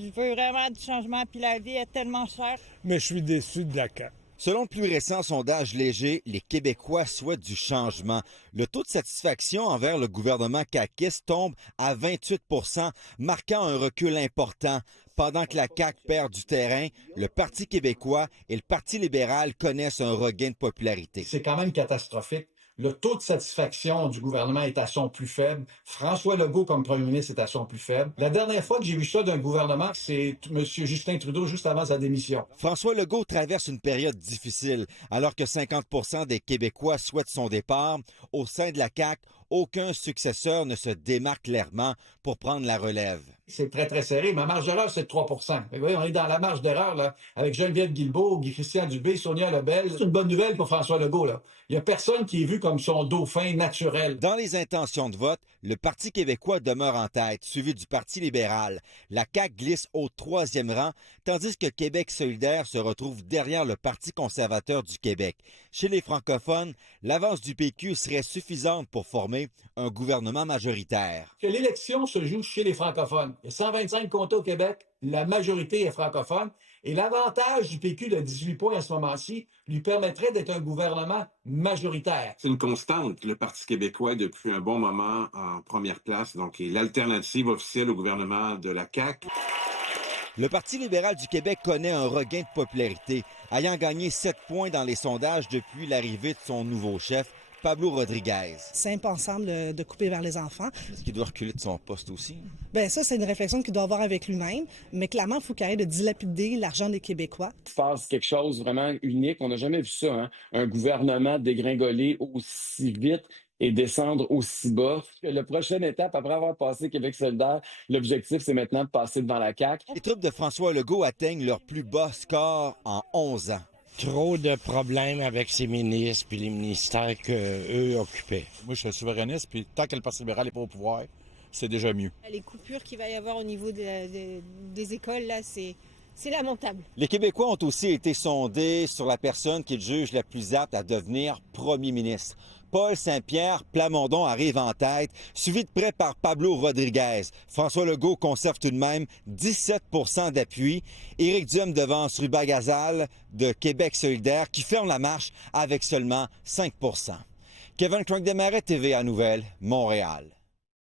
Je veux vraiment du changement, puis la vie est tellement chère. Mais je suis déçu de la CAQ. Selon le plus récent sondage léger, les Québécois souhaitent du changement. Le taux de satisfaction envers le gouvernement caquiste tombe à 28 %, marquant un recul important. Pendant que la CAQ perd du terrain, le Parti québécois et le Parti libéral connaissent un regain de popularité. C'est quand même catastrophique. Le taux de satisfaction du gouvernement est à son plus faible. François Legault, comme premier ministre, est à son plus faible. La dernière fois que j'ai vu ça d'un gouvernement, c'est M. Justin Trudeau, juste avant sa démission. François Legault traverse une période difficile. Alors que 50 % des Québécois souhaitent son départ, au sein de la CAQ, aucun successeur ne se démarque clairement pour prendre la relève. C'est très, très serré. Ma marge d'erreur, c'est de 3 %. Vous voyez, on est dans la marge d'erreur là, avec Geneviève Guilbeault, Guy-Christian Dubé, Sonia Lebel. C'est une bonne nouvelle pour François Legault. Là. Il n'y a personne qui est vu comme son dauphin naturel. Dans les intentions de vote, le Parti québécois demeure en tête, suivi du Parti libéral. La CAQ glisse au 3e rang, tandis que Québec solidaire se retrouve derrière le Parti conservateur du Québec. Chez les francophones, l'avance du PQ serait suffisante pour former un gouvernement majoritaire. Que l'élection se joue chez les francophones. Il y a 125 comtés au Québec, la majorité est francophone. Et l'avantage du PQ de 18 points à ce moment-ci lui permettrait d'être un gouvernement majoritaire. C'est une constante. Le Parti québécois est depuis un bon moment en première place, donc est l'alternative officielle au gouvernement de la CAQ. Le Parti libéral du Québec connaît un regain de popularité, ayant gagné 7 points dans les sondages depuis l'arrivée de son nouveau chef, Pablo Rodriguez. C'est impensable de couper vers les enfants. Est-ce qu'il doit reculer de son poste aussi? Bien, ça, c'est une réflexion qu'il doit avoir avec lui-même. Mais clairement, il faut qu'il arrête de dilapider l'argent des Québécois. Fasse quelque chose vraiment unique. On n'a jamais vu ça, hein? Un gouvernement dégringoler aussi vite et descendre aussi bas. La prochaine étape, après avoir passé Québec solidaire, l'objectif, c'est maintenant de passer devant la CAQ. Les troupes de François Legault atteignent leur plus bas score en 11 ans. Trop de problèmes avec ses ministres puis les ministères qu'eux occupaient. Moi, je suis souverainiste, puis tant que le Parti libéral n'est pas au pouvoir, c'est déjà mieux. Les coupures qu'il va y avoir au niveau des écoles, là, c'est lamentable. Les Québécois ont aussi été sondés sur la personne qu'ils jugent la plus apte à devenir premier ministre. Paul Saint-Pierre Plamondon arrive en tête, suivi de près par Pablo Rodriguez. François Legault conserve tout de même 17 % d'appui. Éric Duhem devance Ruba Gazal de Québec solidaire qui ferme la marche avec seulement 5 %. Kevin Crank-Desmarais, TVA Nouvelles, Montréal.